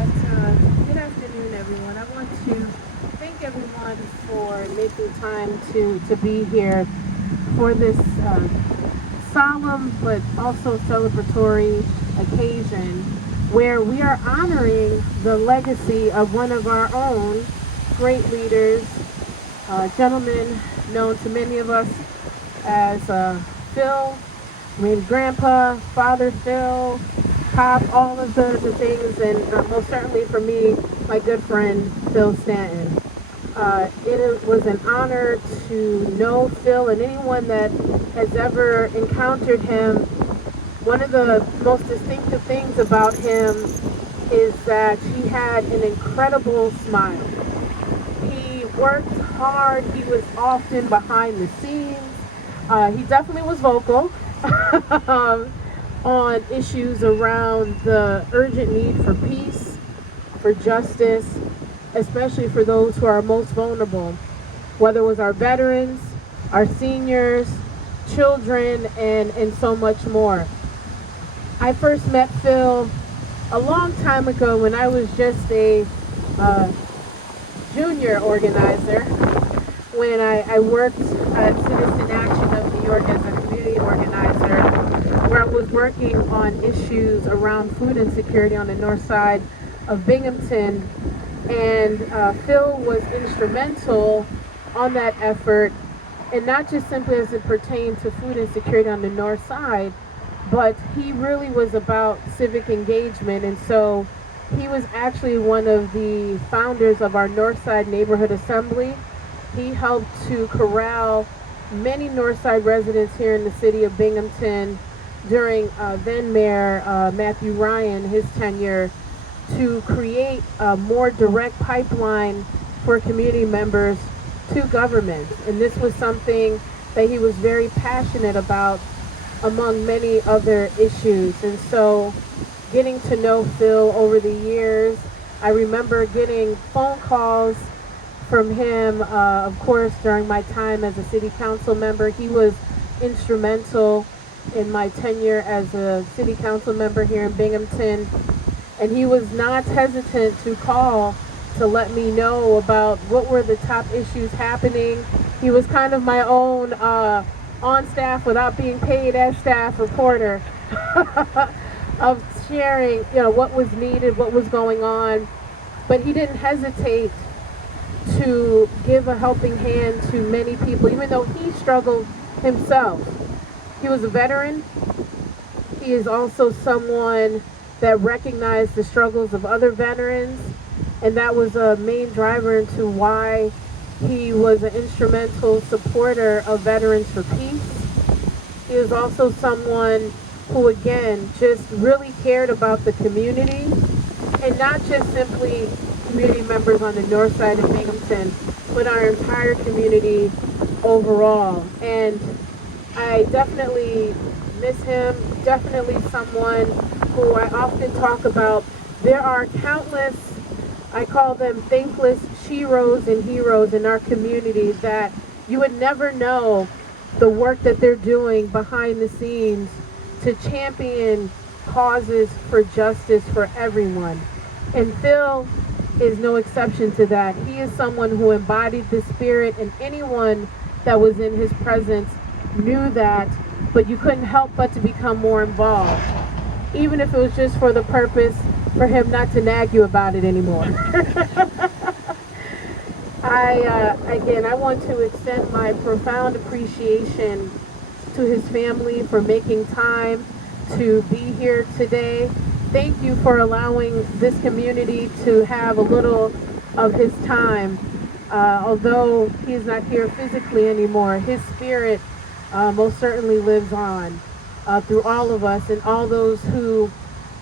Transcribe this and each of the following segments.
Good afternoon, everyone. I want to thank everyone for making time to be here for this solemn but also celebratory occasion where we are honoring the legacy of one of our own great leaders, a gentleman known to many of us as Phil, Grandpa, Father Phil, Pop, all of the things, and most certainly for me, my good friend Phil Stanton. It was an honor to know Phil, and anyone that has ever encountered him. One of the most distinctive things about him is that he had an incredible smile. He worked hard. He was often behind the scenes. He definitely was vocal on issues around the urgent need for peace, for justice, especially for those who are most vulnerable, whether it was our veterans, our seniors, children, and so much more. I first met Phil a long time ago when I was just a junior organizer, when I worked at Citizen Action of New York as a community organizer, where I was working on issues around food insecurity on the north side of Binghamton. And Phil was instrumental on that effort, and not just simply as it pertained to food insecurity on the north side, but he really was about civic engagement. And so he was actually one of the founders of our North Side Neighborhood Assembly. He helped to corral many North Side residents here in the city of Binghamton during then Mayor Matthew Ryan, his tenure, to create a more direct pipeline for community members to government. And this was something that he was very passionate about, among many other issues. And so getting to know Phil over the years, I remember getting phone calls from him, of course, during my time as a city council member. He was instrumental in my tenure as a city council member here in Binghamton. And he was not hesitant to call to let me know about what were the top issues happening. He was kind of my own on staff without being paid as staff reporter of sharing, what was needed, what was going on. But he didn't hesitate to give a helping hand to many people, even though he struggled himself. He was a veteran. He is also someone that recognized the struggles of other veterans, and that was a main driver into why he was an instrumental supporter of Veterans for Peace. He was also someone who, again, just really cared about the community, and not just simply community members on the north side of Binghamton, but our entire community overall. And I definitely miss him, definitely someone who I often talk about. There are countless, I call them thankless sheroes and heroes in our community that you would never know the work that they're doing behind the scenes to champion causes for justice for everyone. And Phil is no exception to that. He is someone who embodied the spirit, and anyone that was in his presence knew that, but you couldn't help but to become more involved, even if it was just for the purpose for him not to nag you about it anymore. I want to extend my profound appreciation to his family for making time to be here today. Thank you for allowing this community to have a little of his time. Although he is not here physically anymore, his spirit most certainly lives on through all of us and all those who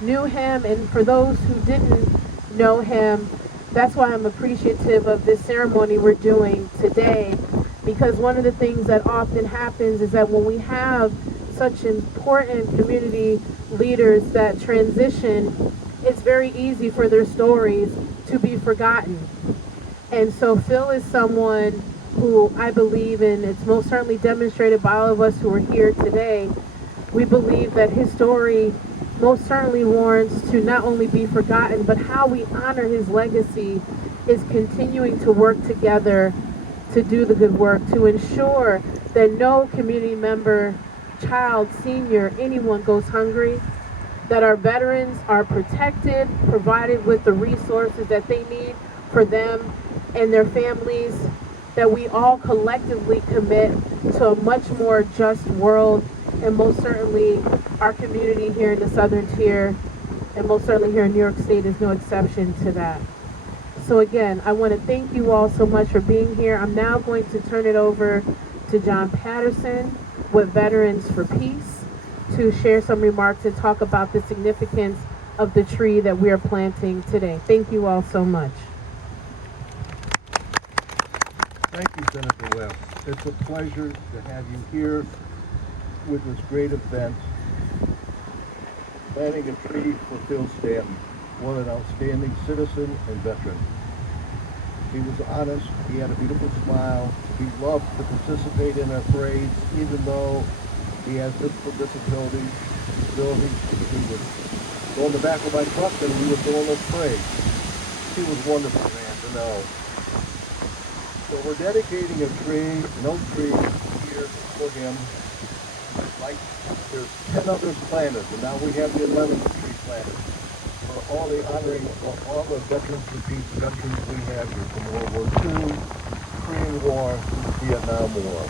knew him, and for those who didn't know him. That's why I'm appreciative of this ceremony we're doing today, because one of the things that often happens is that when we have such important community leaders that transition, it's very easy for their stories to be forgotten. And so Phil is someone who I believe in. It's most certainly demonstrated by all of us who are here today. We believe that his story most certainly warrants to not only be forgotten, but how we honor his legacy is continuing to work together to do the good work, to ensure that no community member, child, senior, anyone goes hungry, that our veterans are protected, provided with the resources that they need for them and their families, that we all collectively commit to a much more just world, and most certainly our community here in the Southern Tier, and most certainly here in New York State is no exception to that. So again, I want to thank you all so much for being here. I'm now going to turn it over to John Patterson with Veterans for Peace to share some remarks and talk about the significance of the tree that we are planting today. Thank you all so much. Thank you, Senator Webb. It's a pleasure to have you here with this great event, planting a tree for Phil Stanton, what an outstanding citizen and veteran. He was honest, he had a beautiful smile, he loved to participate in our parades, even though he has physical disabilities. Still, he would go in the back of my truck and we would go on those parades. He was wonderful, man, to know. So we're dedicating a tree, an oak tree, here for him. Like there's 10 others planted, and now we have the 11th tree planted. For all the honoring of all the veterans for peace veterans we have here from World War II, Korean War, Vietnam War.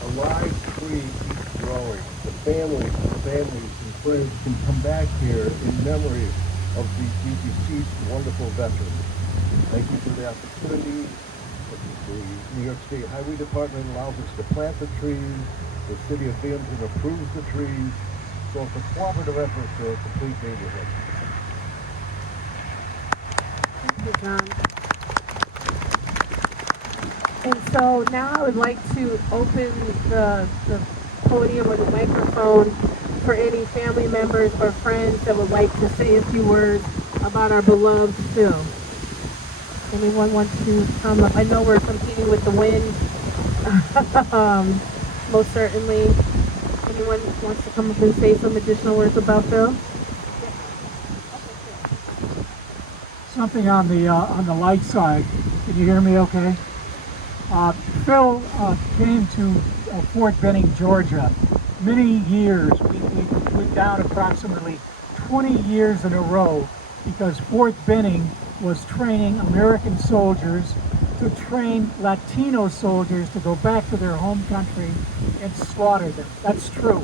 A live tree keeps growing. The families and friends can come back here in memory of these deceased wonderful veterans. Thank you for the opportunity. The New York State Highway Department allows us to plant the trees. The city of Binghamton approves the trees. So it's a cooperative effort to a complete neighborhood. Thank you, John. And so now I would like to open the podium or the microphone for any family members or friends that would like to say a few words about our beloved Phil. Anyone want to come up? I know we're competing with the wind. Most certainly. Anyone wants to come up and say some additional words about Phil? Something on the light side. Can you hear me okay? Phil came to Fort Benning, Georgia many years. We went down approximately 20 years in a row because Fort Benning was training American soldiers to train Latino soldiers to go back to their home country and slaughter them. That's true.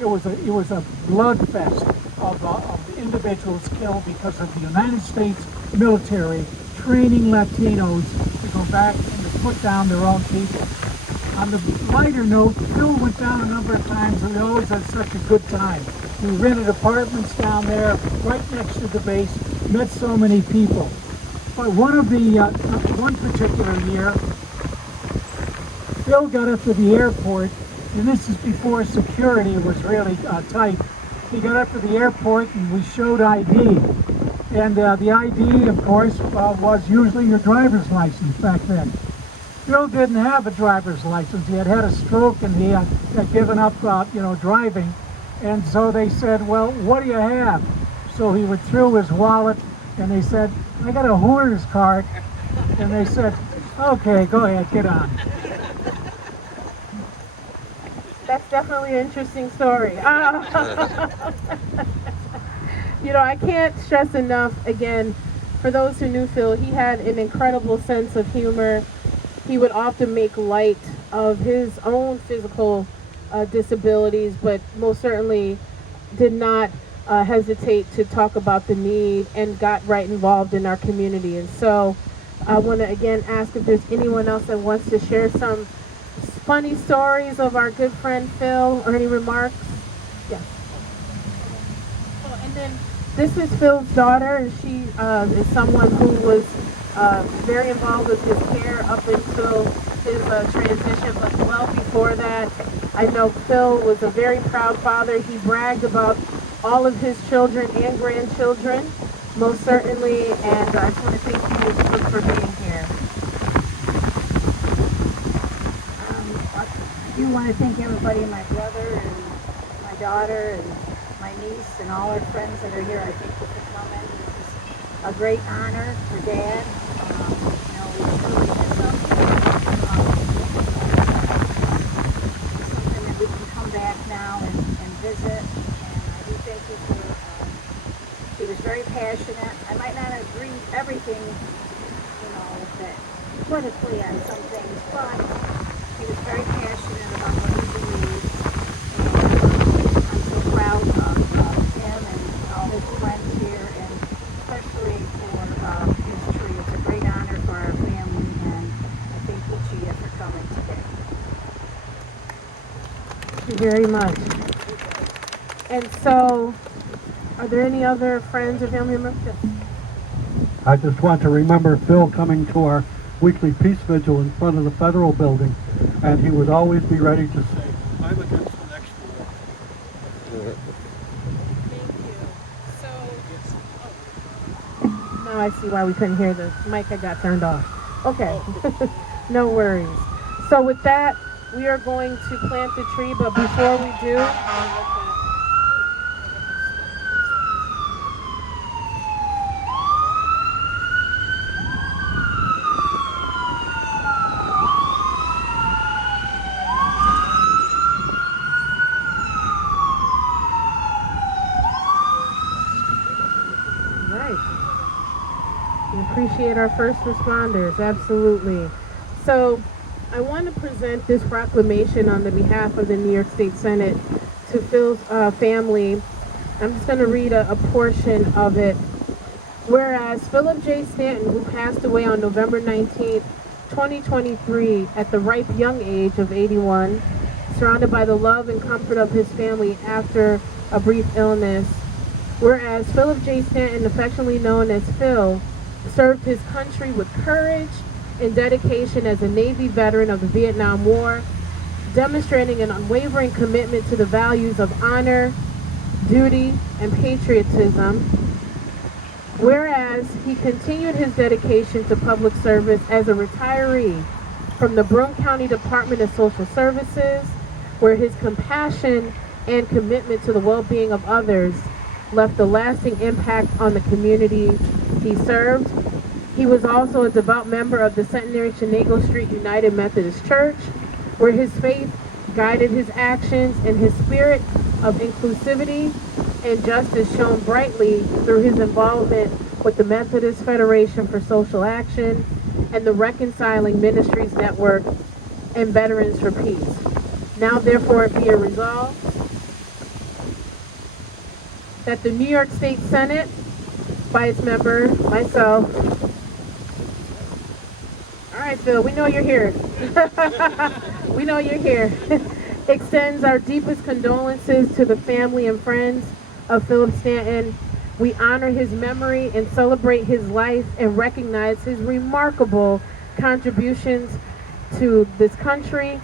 It was a blood fest of individuals killed because of the United States military training Latinos to go back and to put down their own people. On the lighter note, Phil went down a number of times and we always had such a good time. We rented apartments down there right next to the base, met so many people. But one particular year, Phil got up to the airport, and this is before security was really tight. He got up to the airport and we showed ID. And the ID, of course, was usually your driver's license back then. Phil didn't have a driver's license. He had had a stroke and he had given up, driving. And so they said, well, what do you have? So he went through his wallet and they said, I got a Hooters card. And they said, okay, go ahead, get on. That's definitely an interesting story. I can't stress enough, again, for those who knew Phil, he had an incredible sense of humor. He would often make light of his own physical disabilities, but most certainly did not hesitate to talk about the need and got right involved in our community. And so I want to again ask if there's anyone else that wants to share some funny stories of our good friend Phil or any remarks. Yes. Oh, and then this is Phil's daughter, and she is someone who was very involved with his care up until his transition, but well before that. I know Phil was a very proud father. He bragged about all of his children and grandchildren, most certainly, and I just want to thank you for being here. I do want to thank everybody, my brother and my daughter and my niece and all our friends that are here, I thank you for coming. This is a great honor for Dad. We truly miss him. Something that we can come back now and visit. And I do thank you for, he was very passionate. I might not agree with everything, that politically on some things, but he was very passionate about what he believed. And I'm so proud of him and all his friends here, and especially for his tree. It's a great honor for our family, and I thank each of you for coming today. Thank you very much. And so, are there any other friends or family members? I just want to remember Phil coming to our weekly peace vigil in front of the federal building, and he would always be ready to say, I'm against the next war. Thank you. So, now I see why we couldn't hear the mic had got turned off. Okay, no worries. So with that, we are going to plant the tree, but before we do, we appreciate our first responders, absolutely. So I want to present this proclamation on the behalf of the New York State Senate to Phil's family. I'm just going to read a portion of it. Whereas Philip J. Stanton, who passed away on November 19th, 2023 at the ripe young age of 81, surrounded by the love and comfort of his family after a brief illness. Whereas Philip J. Stanton, affectionately known as Phil, served his country with courage and dedication as a Navy veteran of the Vietnam War, demonstrating an unwavering commitment to the values of honor, duty, and patriotism. Whereas he continued his dedication to public service as a retiree from the Broome County Department of Social Services, where his compassion and commitment to the well-being of others left a lasting impact on the community he served. He was also a devout member of the Centenary Chenango Street United Methodist Church, where his faith guided his actions and his spirit of inclusivity and justice shone brightly through his involvement with the Methodist Federation for Social Action and the Reconciling Ministries Network and Veterans for Peace. Now therefore it be a resolve that the New York State Senate, by its member, myself. All right, Phil, we know you're here. We know you're here. Extends our deepest condolences to the family and friends of Philip Stanton. We honor his memory and celebrate his life and recognize his remarkable contributions to this country,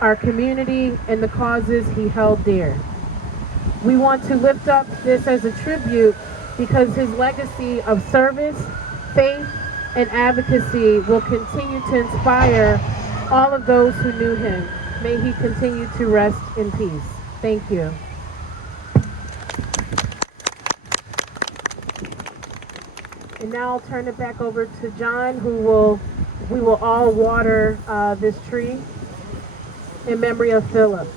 our community, and the causes he held dear. We want to lift up this as a tribute because his legacy of service, faith, and advocacy will continue to inspire all of those who knew him. May he continue to rest in peace. Thank you. And now I'll turn it back over to John, we will all water this tree in memory of Philip.